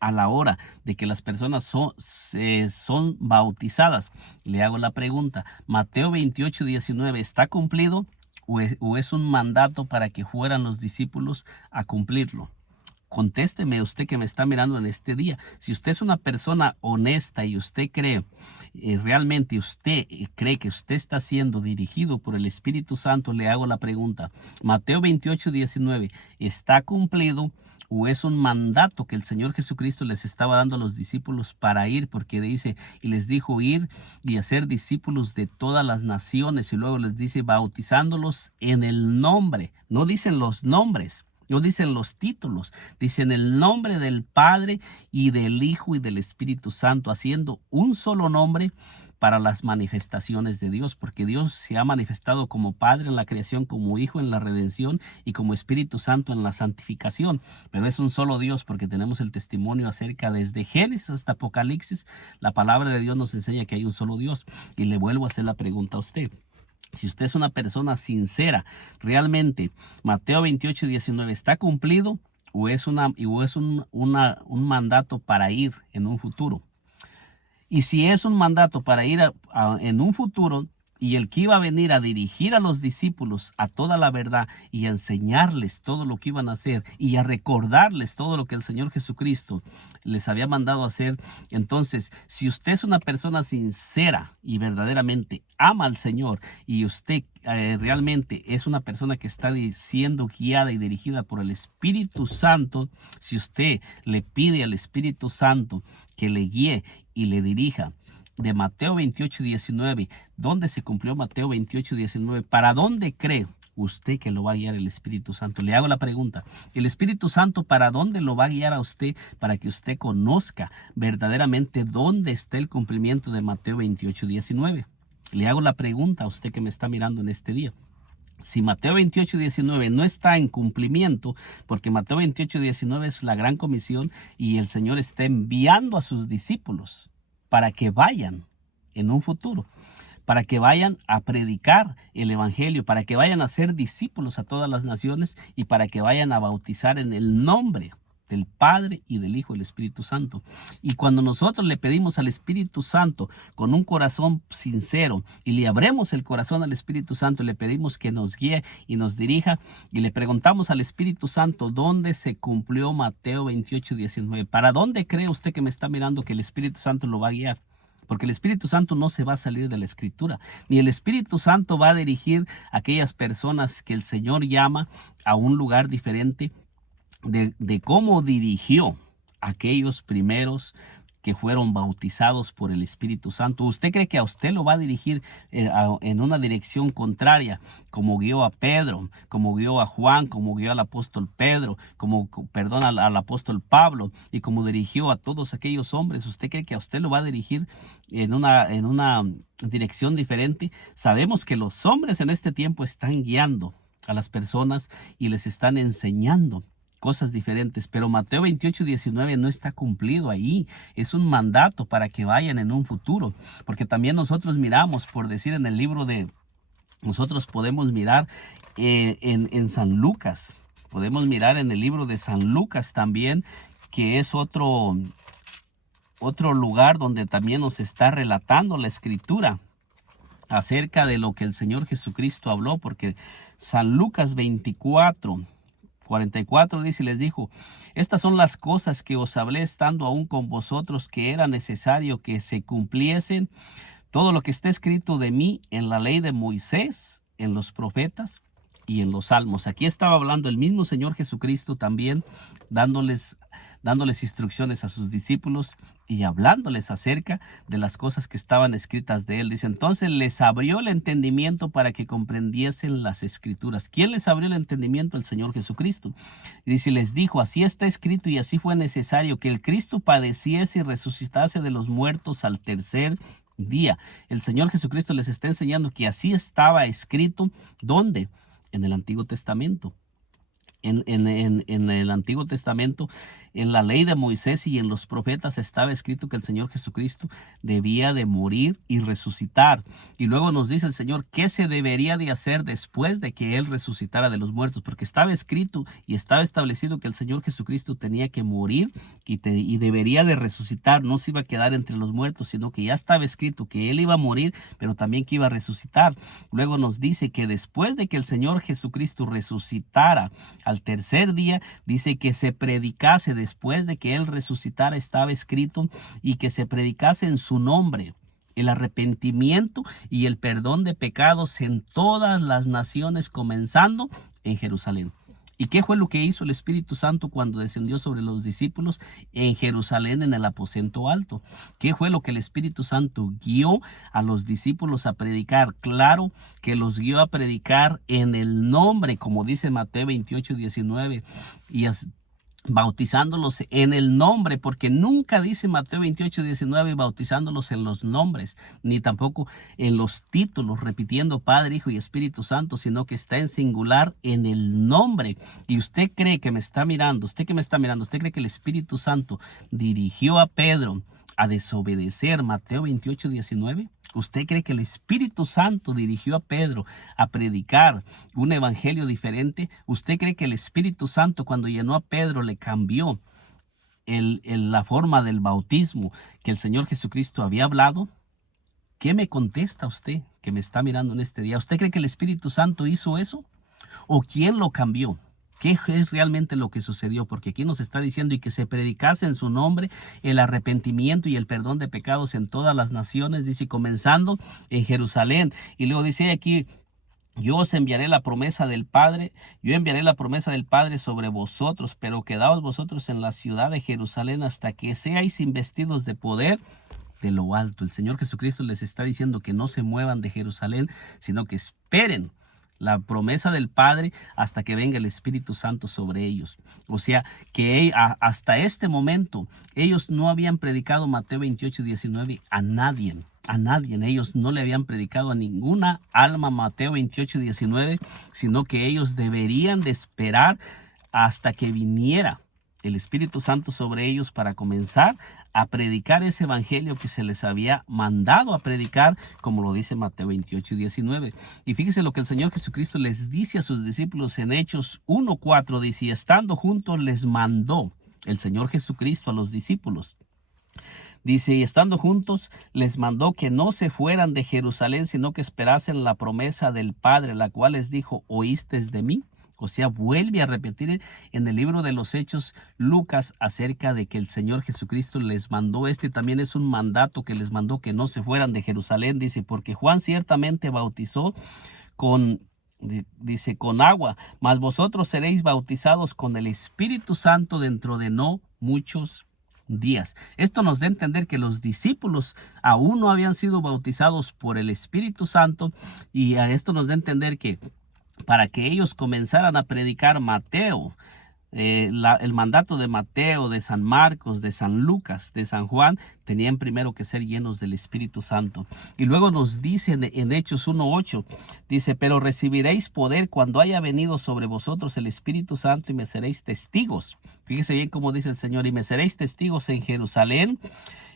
a la hora de que las personas son bautizadas, le hago la pregunta, ¿Mateo 28:19 está cumplido o es un mandato para que fueran los discípulos a cumplirlo? Contésteme usted que me está mirando en este día. Si usted es una persona honesta y usted cree, realmente usted cree que usted está siendo dirigido por el Espíritu Santo, le hago la pregunta. Mateo 28:19, ¿está cumplido o es un mandato que el Señor Jesucristo les estaba dando a los discípulos para ir? Porque dice, y les dijo ir y hacer discípulos de todas las naciones. Y luego les dice, bautizándolos en el nombre. No dicen los nombres. No dicen los títulos, dicen el nombre del Padre y del Hijo y del Espíritu Santo, haciendo un solo nombre para las manifestaciones de Dios, porque Dios se ha manifestado como Padre en la creación, como Hijo en la redención y como Espíritu Santo en la santificación. Pero es un solo Dios porque tenemos el testimonio acerca desde Génesis hasta Apocalipsis. La palabra de Dios nos enseña que hay un solo Dios. Y le vuelvo a hacer la pregunta a usted. Si usted es una persona sincera, realmente Mateo 28:19 está cumplido o es un mandato para ir en un futuro. Y si es un mandato para ir en un futuro y el que iba a venir a dirigir a los discípulos a toda la verdad y a enseñarles todo lo que iban a hacer y a recordarles todo lo que el Señor Jesucristo les había mandado hacer. Entonces, si usted es una persona sincera y verdaderamente ama al Señor y usted realmente es una persona que está siendo guiada y dirigida por el Espíritu Santo, si usted le pide al Espíritu Santo que le guíe y le dirija, de Mateo 28:19, ¿dónde se cumplió Mateo 28:19? ¿Para dónde cree usted que lo va a guiar el Espíritu Santo? Le hago la pregunta, ¿el Espíritu Santo para dónde lo va a guiar a usted para que usted conozca verdaderamente dónde está el cumplimiento de Mateo 28:19? Le hago la pregunta a usted que me está mirando en este día. Si Mateo 28:19 no está en cumplimiento, porque Mateo 28:19 es la gran comisión y el Señor está enviando a sus discípulos para que vayan en un futuro, para que vayan a predicar el evangelio, para que vayan a ser discípulos a todas las naciones y para que vayan a bautizar en el nombre del Padre y del Hijo y del Espíritu Santo. Y cuando nosotros le pedimos al Espíritu Santo con un corazón sincero y le abremos el corazón al Espíritu Santo y le pedimos que nos guíe y nos dirija y le preguntamos al Espíritu Santo dónde se cumplió Mateo 28:19, ¿para dónde cree usted que me está mirando que el Espíritu Santo lo va a guiar? Porque el Espíritu Santo no se va a salir de la Escritura, ni el Espíritu Santo va a dirigir a aquellas personas que el Señor llama a un lugar diferente de cómo dirigió a aquellos primeros que fueron bautizados por el Espíritu Santo. ¿Usted cree que a usted lo va a dirigir en una dirección contraria, como guió a Pedro, como guió a Juan, como guió al apóstol Pedro, al apóstol Pablo y como dirigió a todos aquellos hombres? ¿Usted cree que a usted lo va a dirigir en una dirección diferente? Sabemos que los hombres en este tiempo están guiando a las personas y les están enseñando cosas diferentes, pero Mateo 28:19 no está cumplido ahí. Es un mandato para que vayan en un futuro, porque también nosotros miramos, por decir en el libro nosotros podemos mirar en San Lucas, podemos mirar en el libro de San Lucas también, que es otro lugar donde también nos está relatando la Escritura acerca de lo que el Señor Jesucristo habló, porque San Lucas 24:44 dice, y les dijo: estas son las cosas que os hablé estando aún con vosotros, que era necesario que se cumpliesen todo lo que está escrito de mí en la ley de Moisés, en los profetas y en los salmos. Aquí estaba hablando el mismo Señor Jesucristo también, dándoles instrucciones a sus discípulos y hablándoles acerca de las cosas que estaban escritas de él. Dice, entonces les abrió el entendimiento para que comprendiesen las Escrituras. ¿Quién les abrió el entendimiento? El Señor Jesucristo. Y dice, les dijo, así está escrito y así fue necesario que el Cristo padeciese y resucitase de los muertos al tercer día. El Señor Jesucristo les está enseñando que así estaba escrito. ¿Dónde? En el Antiguo Testamento. En el Antiguo Testamento, en la ley de Moisés y en los profetas estaba escrito que el Señor Jesucristo debía de morir y resucitar. Y luego nos dice el Señor qué se debería de hacer después de que Él resucitara de los muertos, porque estaba escrito y estaba establecido que el Señor Jesucristo tenía que morir y debería de resucitar. No se iba a quedar entre los muertos, sino que ya estaba escrito que Él iba a morir, pero también que iba a resucitar. Luego nos dice que después de que el Señor Jesucristo resucitara al tercer día, dice que se predicase, después de que Él resucitara, estaba escrito, y que se predicase en su nombre el arrepentimiento y el perdón de pecados en todas las naciones, comenzando en Jerusalén. ¿Y qué fue lo que hizo el Espíritu Santo cuando descendió sobre los discípulos en Jerusalén, en el aposento alto? ¿Qué fue lo que el Espíritu Santo guió a los discípulos a predicar? Claro que los guió a predicar en el nombre, como dice Mateo 28:19, y bautizándolos en el nombre, porque nunca dice Mateo 28:19 bautizándolos en los nombres, ni tampoco en los títulos, repitiendo Padre, Hijo y Espíritu Santo, sino que está en singular en el nombre. Y usted cree que me está mirando, usted cree que el Espíritu Santo dirigió a Pedro a desobedecer Mateo 28:19? ¿Usted cree que el Espíritu Santo dirigió a Pedro a predicar un evangelio diferente? ¿Usted cree que el Espíritu Santo, cuando llenó a Pedro, le cambió la forma del bautismo que el Señor Jesucristo había hablado? ¿Qué me contesta usted que me está mirando en este día? ¿Usted cree que el Espíritu Santo hizo eso? ¿O quién lo cambió? ¿Qué es realmente lo que sucedió? Porque aquí nos está diciendo y que se predicase en su nombre el arrepentimiento y el perdón de pecados en todas las naciones, dice, comenzando en Jerusalén. Y luego dice aquí, yo os enviaré la promesa del Padre, yo enviaré la promesa del Padre sobre vosotros, pero quedaos vosotros en la ciudad de Jerusalén hasta que seáis investidos de poder de lo alto. El Señor Jesucristo les está diciendo que no se muevan de Jerusalén, sino que esperen la promesa del Padre hasta que venga el Espíritu Santo sobre ellos. O sea, que hasta este momento ellos no habían predicado Mateo 28:19 a nadie. A nadie, ellos no le habían predicado a ninguna alma Mateo 28:19, sino que ellos deberían de esperar hasta que viniera el Espíritu Santo sobre ellos para comenzar a predicar ese evangelio que se les había mandado a predicar, como lo dice Mateo 28:19. Y fíjese lo que el Señor Jesucristo les dice a sus discípulos en Hechos 1:4, dice, y estando juntos les mandó el Señor Jesucristo a los discípulos. Dice, y estando juntos, les mandó que no se fueran de Jerusalén, sino que esperasen la promesa del Padre, la cual les dijo, ¿oísteis de mí? O sea, vuelve a repetir en el libro de los Hechos Lucas acerca de que el Señor Jesucristo les mandó. También es un mandato que les mandó que no se fueran de Jerusalén. Dice, porque Juan ciertamente bautizó con agua, mas vosotros seréis bautizados con el Espíritu Santo dentro de no muchos días. Esto nos da a entender que los discípulos aún no habían sido bautizados por el Espíritu Santo, y a esto nos da a entender que para que ellos comenzaran a predicar Mateo, el mandato de Mateo, de San Marcos, de San Lucas, de San Juan, tenían primero que ser llenos del Espíritu Santo. Y luego nos dice en Hechos 1:8, dice, pero recibiréis poder cuando haya venido sobre vosotros el Espíritu Santo y me seréis testigos. Fíjese bien cómo dice el Señor, y me seréis testigos en Jerusalén,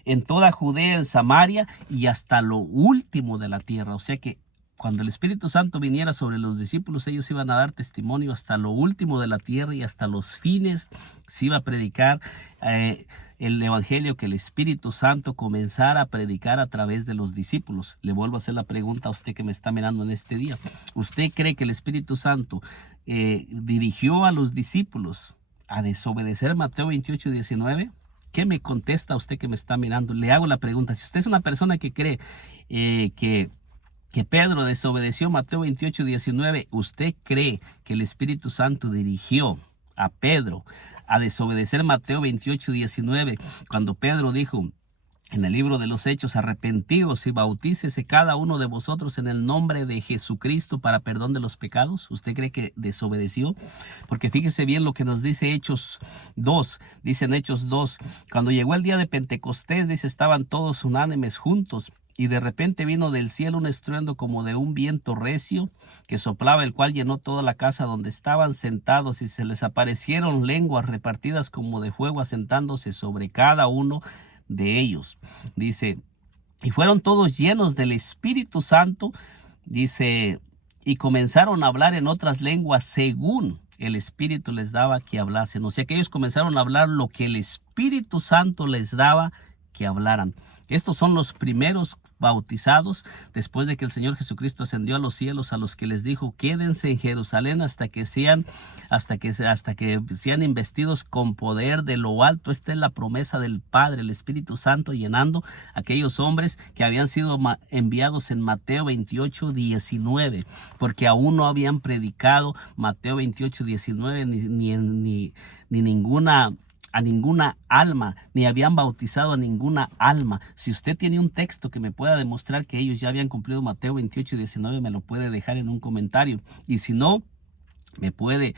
en toda Judea, en Samaria y hasta lo último de la tierra. O sea que cuando el Espíritu Santo viniera sobre los discípulos, ellos iban a dar testimonio hasta lo último de la tierra y hasta los fines. Se iba a predicar el evangelio que el Espíritu Santo comenzara a predicar a través de los discípulos. Le vuelvo a hacer la pregunta a usted que me está mirando en este día. ¿Usted cree que el Espíritu Santo dirigió a los discípulos a desobedecer Mateo 28:19? ¿Qué me contesta usted que me está mirando? Le hago la pregunta. Si usted es una persona que cree que Pedro desobedeció Mateo 28:19, ¿usted cree que el Espíritu Santo dirigió a Pedro a desobedecer Mateo 28:19 cuando Pedro dijo en el libro de los Hechos, arrepentíos y bautícese cada uno de vosotros en el nombre de Jesucristo para perdón de los pecados? ¿Usted cree que desobedeció? Porque fíjese bien lo que nos dice Hechos 2. Dice en Hechos 2, cuando llegó el día de Pentecostés, dice, estaban todos unánimes juntos. Y de repente vino del cielo un estruendo como de un viento recio que soplaba, el cual llenó toda la casa donde estaban sentados, y se les aparecieron lenguas repartidas como de fuego asentándose sobre cada uno de ellos. Dice, y fueron todos llenos del Espíritu Santo, dice, y comenzaron a hablar en otras lenguas según el Espíritu les daba que hablasen. O sea que ellos comenzaron a hablar lo que el Espíritu Santo les daba que hablaran. Estos son los primeros bautizados después de que el Señor Jesucristo ascendió a los cielos, a los que les dijo, quédense en Jerusalén hasta que sean investidos con poder de lo alto. Esta es la promesa del Padre, el Espíritu Santo llenando a aquellos hombres que habían sido enviados en Mateo 28:19, porque aún no habían predicado Mateo 28:19 ni a ninguna alma, ni habían bautizado a ninguna alma. Si usted tiene un texto que me pueda demostrar que ellos ya habían cumplido Mateo 28:19, me lo puede dejar en un comentario. Y si no, me puede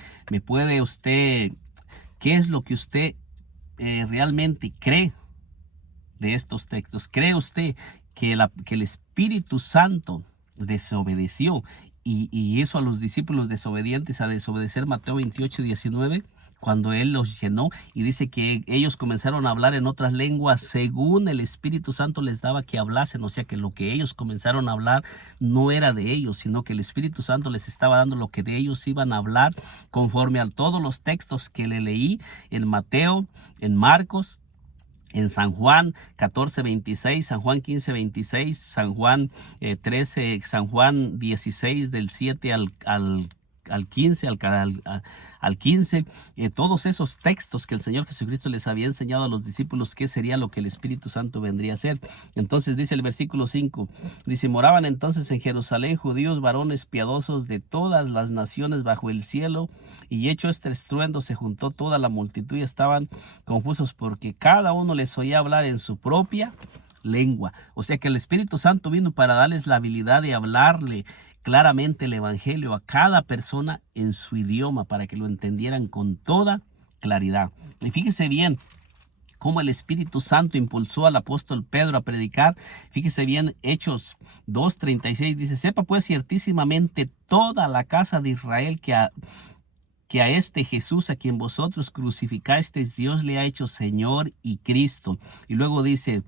usted, ¿qué es lo que usted realmente cree de estos textos? ¿Cree usted que el Espíritu Santo desobedeció y hizo a los discípulos desobedientes a desobedecer Mateo 28:19? Cuando Él los llenó, y dice que ellos comenzaron a hablar en otras lenguas según el Espíritu Santo les daba que hablasen. O sea que lo que ellos comenzaron a hablar no era de ellos, sino que el Espíritu Santo les estaba dando lo que de ellos iban a hablar, conforme a todos los textos que le leí en Mateo, en Marcos, En San Juan 14:26, San Juan 15:26, San Juan 13, San Juan 16 del 7 al 15, al 15, todos esos textos que el Señor Jesucristo les había enseñado a los discípulos qué sería lo que el Espíritu Santo vendría a hacer. Entonces dice el versículo 5, dice, moraban entonces en Jerusalén judíos varones piadosos de todas las naciones bajo el cielo, y hecho este estruendo se juntó toda la multitud y estaban confusos porque cada uno les oía hablar en su propia lengua. O sea que el Espíritu Santo vino para darles la habilidad de hablarle claramente el evangelio a cada persona en su idioma para que lo entendieran con toda claridad. Y fíjese bien cómo el Espíritu Santo impulsó al apóstol Pedro a predicar. Fíjese bien, Hechos 2:36 dice, sepa pues ciertísimamente toda la casa de Israel que a este Jesús a quien vosotros crucificasteis, Dios le ha hecho Señor y Cristo. Y luego dice,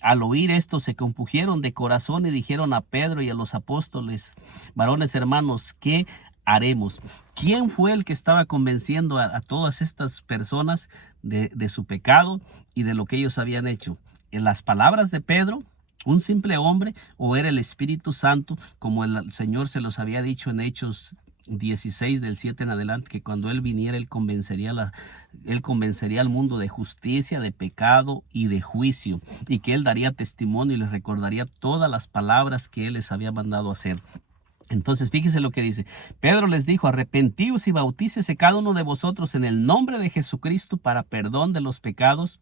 al oír esto se compungieron de corazón y dijeron a Pedro y a los apóstoles, varones hermanos, ¿qué haremos? ¿Quién fue el que estaba convenciendo a todas estas personas de su pecado y de lo que ellos habían hecho? ¿En las palabras de Pedro, un simple hombre, o era el Espíritu Santo, como el Señor se los había dicho en Hechos 16 del 7 en adelante, que cuando él viniera él convencería al mundo de justicia, de pecado y de juicio, y que él daría testimonio y les recordaría todas las palabras que él les había mandado hacer? Entonces fíjese lo que dice. Pedro les dijo, arrepentíos y bautícese cada uno de vosotros en el nombre de Jesucristo para perdón de los pecados,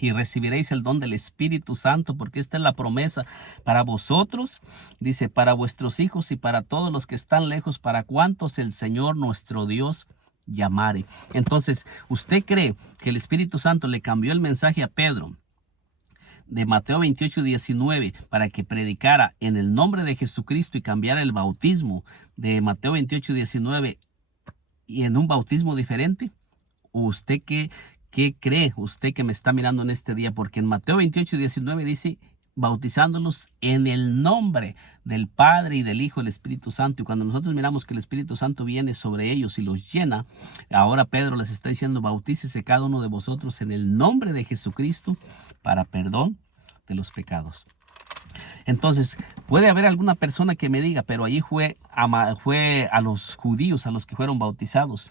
y recibiréis el don del Espíritu Santo, porque esta es la promesa para vosotros, dice, para vuestros hijos y para todos los que están lejos, para cuantos el Señor nuestro Dios llamare. Entonces, ¿usted cree que el Espíritu Santo le cambió el mensaje a Pedro de Mateo 28:19 para que predicara en el nombre de Jesucristo y cambiara el bautismo de Mateo 28:19 y en un bautismo diferente? ¿O usted qué cree, usted que me está mirando en este día? Porque en Mateo 28:19 dice, bautizándolos en el nombre del Padre y del Hijo y del Espíritu Santo. Y cuando nosotros miramos que el Espíritu Santo viene sobre ellos y los llena, ahora Pedro les está diciendo, bautícese cada uno de vosotros en el nombre de Jesucristo para perdón de los pecados. Entonces, puede haber alguna persona que me diga, pero allí fue a los judíos a los que fueron bautizados.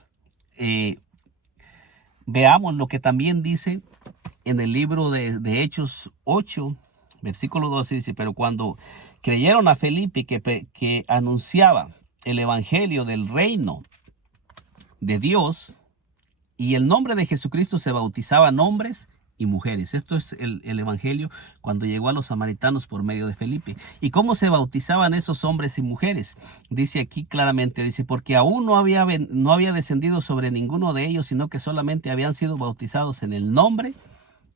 Veamos lo que también dice en el libro de Hechos 8, versículo 12, dice, pero cuando creyeron a Felipe que anunciaba el evangelio del reino de Dios y el nombre de Jesucristo, se bautizaban hombres y mujeres. Esto es el evangelio cuando llegó a los samaritanos por medio de Felipe. ¿Y cómo se bautizaban esos hombres y mujeres? Dice aquí claramente, dice, porque aún no había descendido sobre ninguno de ellos, sino que solamente habían sido bautizados en el nombre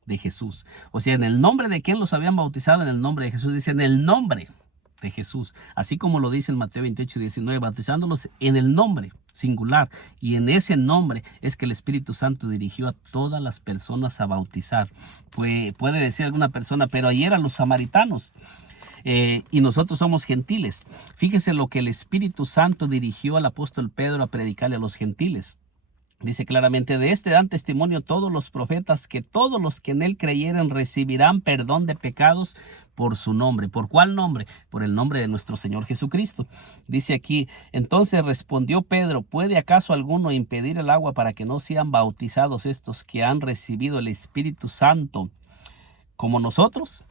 de Jesús. O sea, en el nombre de quién los habían bautizado, en el nombre de Jesús. Dice, en el nombre de Jesús, así como lo dice en Mateo 28:19, bautizándolos en el nombre singular, y en ese nombre es que el Espíritu Santo dirigió a todas las personas a bautizar. Puede decir alguna persona, pero ahí eran los samaritanos y nosotros somos gentiles. Fíjese lo que el Espíritu Santo dirigió al apóstol Pedro a predicarle a los gentiles. Dice claramente, de este dan testimonio todos los profetas, que todos los que en él creyeren recibirán perdón de pecados por su nombre. ¿Por cuál nombre? Por el nombre de nuestro Señor Jesucristo. Dice aquí, entonces respondió Pedro, ¿puede acaso alguno impedir el agua para que no sean bautizados estos que han recibido el Espíritu Santo como nosotros?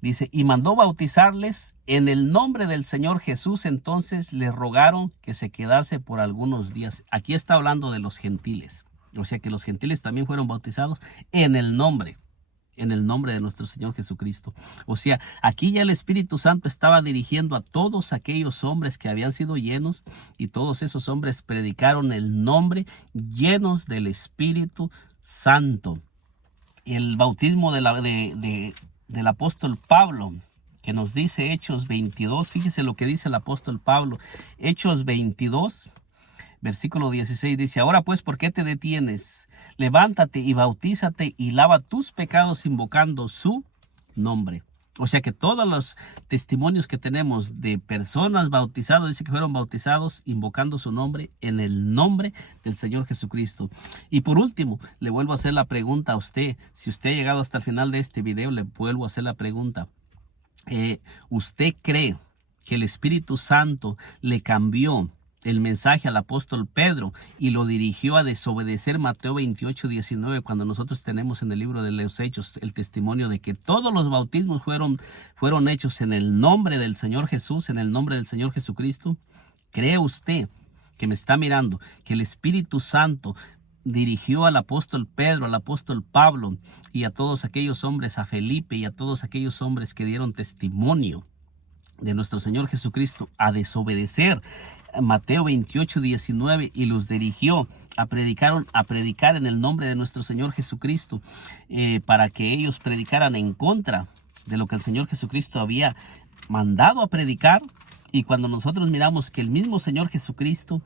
Dice, y mandó bautizarles en el nombre del Señor Jesús. Entonces le rogaron que se quedase por algunos días. Aquí está hablando de los gentiles. O sea que los gentiles también fueron bautizados en el nombre de nuestro Señor Jesucristo. O sea, aquí ya el Espíritu Santo estaba dirigiendo a todos aquellos hombres que habían sido llenos, y todos esos hombres predicaron el nombre llenos del Espíritu Santo. El bautismo del apóstol Pablo, que nos dice Hechos 22, fíjese lo que dice el apóstol Pablo, Hechos 22, versículo 16, dice, ahora pues, ¿por qué te detienes? Levántate y bautízate y lava tus pecados invocando su nombre. O sea que todos los testimonios que tenemos de personas bautizadas, dice que fueron bautizados invocando su nombre en el nombre del Señor Jesucristo. Y por último, le vuelvo a hacer la pregunta a usted. Si usted ha llegado hasta el final de este video, le vuelvo a hacer la pregunta. ¿Usted cree que el Espíritu Santo le cambió el mensaje al apóstol Pedro y lo dirigió a desobedecer Mateo 28:19, cuando nosotros tenemos en el libro de los Hechos el testimonio de que todos los bautismos fueron hechos en el nombre del Señor Jesús, en el nombre del Señor Jesucristo? ¿Cree usted, que me está mirando, que el Espíritu Santo dirigió al apóstol Pedro, al apóstol Pablo y a todos aquellos hombres, a Felipe y a todos aquellos hombres que dieron testimonio de nuestro Señor Jesucristo, a desobedecer Mateo 28:19 y los dirigió a predicar en el nombre de nuestro Señor Jesucristo, para que ellos predicaran en contra de lo que el Señor Jesucristo había mandado a predicar? Y cuando nosotros miramos que el mismo Señor Jesucristo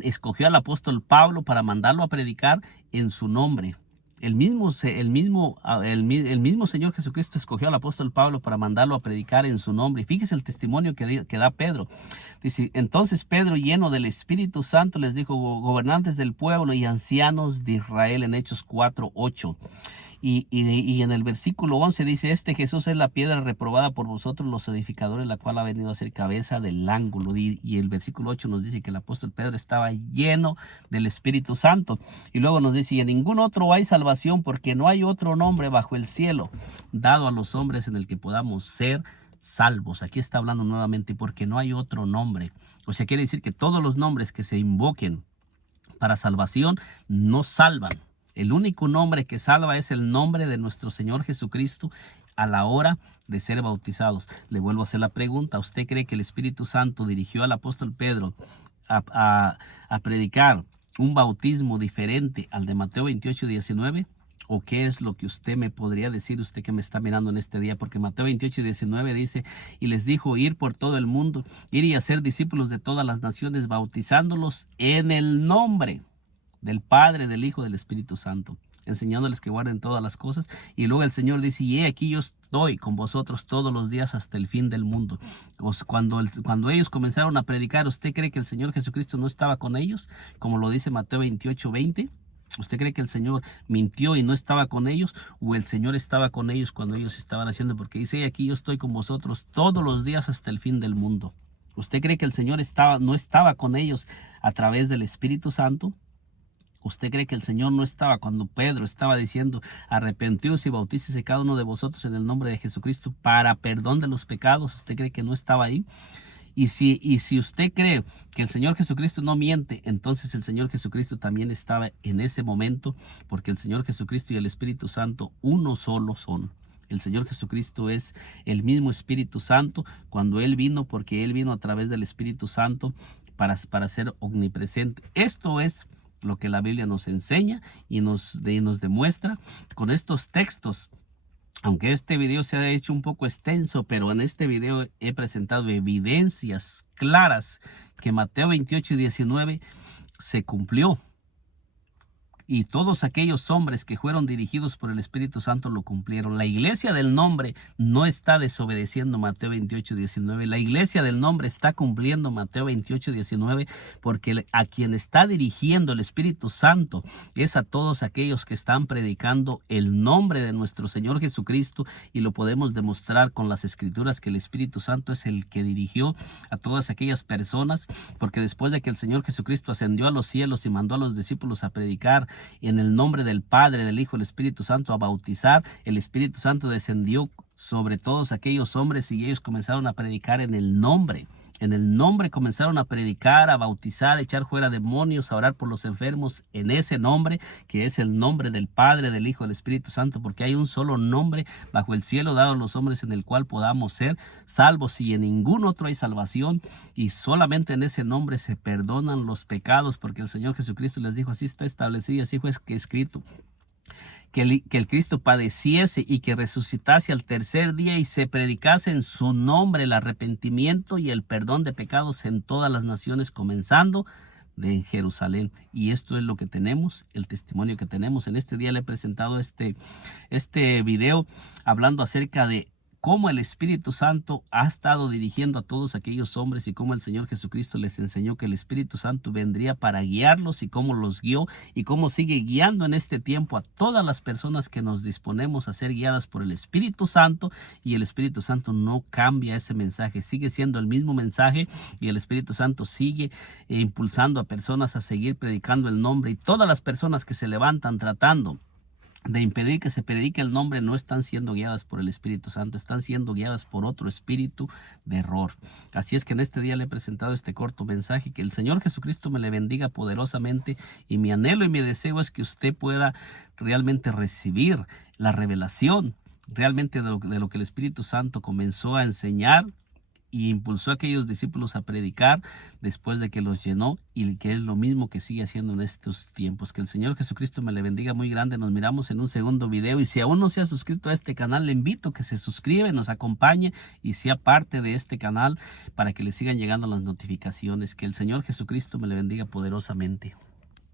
escogió al apóstol Pablo para mandarlo a predicar en su nombre. El mismo Señor Jesucristo escogió al apóstol Pablo para mandarlo a predicar en su nombre. Y fíjese el testimonio que da Pedro. Dice: entonces Pedro, lleno del Espíritu Santo, les dijo: gobernantes del pueblo y ancianos de Israel, en Hechos 4:8. Y en el versículo 11 dice: este Jesús es la piedra reprobada por vosotros los edificadores, la cual ha venido a ser cabeza del ángulo. Y el versículo 8 nos dice que el apóstol Pedro estaba lleno del Espíritu Santo. Y luego nos dice: y en ningún otro hay salvación, porque no hay otro nombre bajo el cielo dado a los hombres en el que podamos ser salvos. Aquí está hablando nuevamente, porque no hay otro nombre. O sea, quiere decir que todos los nombres que se invoquen para salvación no salvan. El único nombre que salva es el nombre de nuestro Señor Jesucristo a la hora de ser bautizados. Le vuelvo a hacer la pregunta: ¿usted cree que el Espíritu Santo dirigió al apóstol Pedro a predicar un bautismo diferente al de Mateo 28:19? ¿O qué es lo que usted me podría decir, usted que me está mirando en este día? Porque Mateo 28:19 dice: y les dijo: ir por todo el mundo, ir y hacer discípulos de todas las naciones, bautizándolos en el nombre del Padre, del Hijo, del Espíritu Santo, enseñándoles que guarden todas las cosas. Y luego el Señor dice: y he aquí yo estoy con vosotros todos los días hasta el fin del mundo. Cuando ellos comenzaron a predicar, ¿usted cree que el Señor Jesucristo no estaba con ellos? Como lo dice Mateo 28:20. ¿Usted cree que el Señor mintió y no estaba con ellos? ¿O el Señor estaba con ellos cuando ellos estaban haciendo? Porque dice: aquí yo estoy con vosotros todos los días hasta el fin del mundo. ¿Usted cree que el Señor no estaba con ellos a través del Espíritu Santo? ¿Usted cree que el Señor no estaba cuando Pedro estaba diciendo: arrepentíos y bautícese cada uno de vosotros en el nombre de Jesucristo para perdón de los pecados? ¿Usted cree que no estaba ahí? Y si usted cree que el Señor Jesucristo no miente, entonces el Señor Jesucristo también estaba en ese momento, porque el Señor Jesucristo y el Espíritu Santo uno solo son. El Señor Jesucristo es el mismo Espíritu Santo cuando Él vino, porque Él vino a través del Espíritu Santo para ser omnipresente. Esto es lo que la Biblia nos enseña y nos demuestra con estos textos. Aunque este video se ha hecho un poco extenso, pero en este video he presentado evidencias claras que Mateo 28:19 se cumplió. Y todos aquellos hombres que fueron dirigidos por el Espíritu Santo lo cumplieron. La iglesia del nombre no está desobedeciendo Mateo 28:19. La iglesia del nombre está cumpliendo Mateo 28:19, porque a quien está dirigiendo el Espíritu Santo es a todos aquellos que están predicando el nombre de nuestro Señor Jesucristo. Y lo podemos demostrar con las Escrituras, que el Espíritu Santo es el que dirigió a todas aquellas personas, porque después de que el Señor Jesucristo ascendió a los cielos y mandó a los discípulos a predicar en el nombre del Padre, del Hijo y del Espíritu Santo, a bautizar, el Espíritu Santo descendió sobre todos aquellos hombres y ellos comenzaron a predicar en el nombre. En el nombre comenzaron a predicar, a bautizar, a echar fuera demonios, a orar por los enfermos, en ese nombre, que es el nombre del Padre, del Hijo y del Espíritu Santo, porque hay un solo nombre bajo el cielo dado a los hombres en el cual podamos ser salvos, y en ningún otro hay salvación, y solamente en ese nombre se perdonan los pecados, porque el Señor Jesucristo les dijo: así está establecido, así fue escrito, que el Cristo padeciese y que resucitase al tercer día, y se predicase en su nombre el arrepentimiento y el perdón de pecados en todas las naciones, comenzando de Jerusalén. Y esto es lo que tenemos, el testimonio que tenemos. En este día le he presentado este video hablando acerca de cómo el Espíritu Santo ha estado dirigiendo a todos aquellos hombres y cómo el Señor Jesucristo les enseñó que el Espíritu Santo vendría para guiarlos y cómo los guió y cómo sigue guiando en este tiempo a todas las personas que nos disponemos a ser guiadas por el Espíritu Santo. Y el Espíritu Santo no cambia ese mensaje, sigue siendo el mismo mensaje, y el Espíritu Santo sigue impulsando a personas a seguir predicando el nombre, y todas las personas que se levantan tratando de impedir que se predique el nombre no están siendo guiadas por el Espíritu Santo, están siendo guiadas por otro espíritu de error. Así es que en este día le he presentado este corto mensaje. Que el Señor Jesucristo me le bendiga poderosamente, y mi anhelo y mi deseo es que usted pueda realmente recibir la revelación realmente de lo que el Espíritu Santo comenzó a enseñar y impulsó a aquellos discípulos a predicar después de que los llenó, y que es lo mismo que sigue haciendo en estos tiempos. Que el Señor Jesucristo me le bendiga muy grande. Nos miramos en un segundo video, y si aún no se ha suscrito a este canal, le invito a que se suscriba, nos acompañe y sea parte de este canal para que le sigan llegando las notificaciones. Que el Señor Jesucristo me le bendiga poderosamente.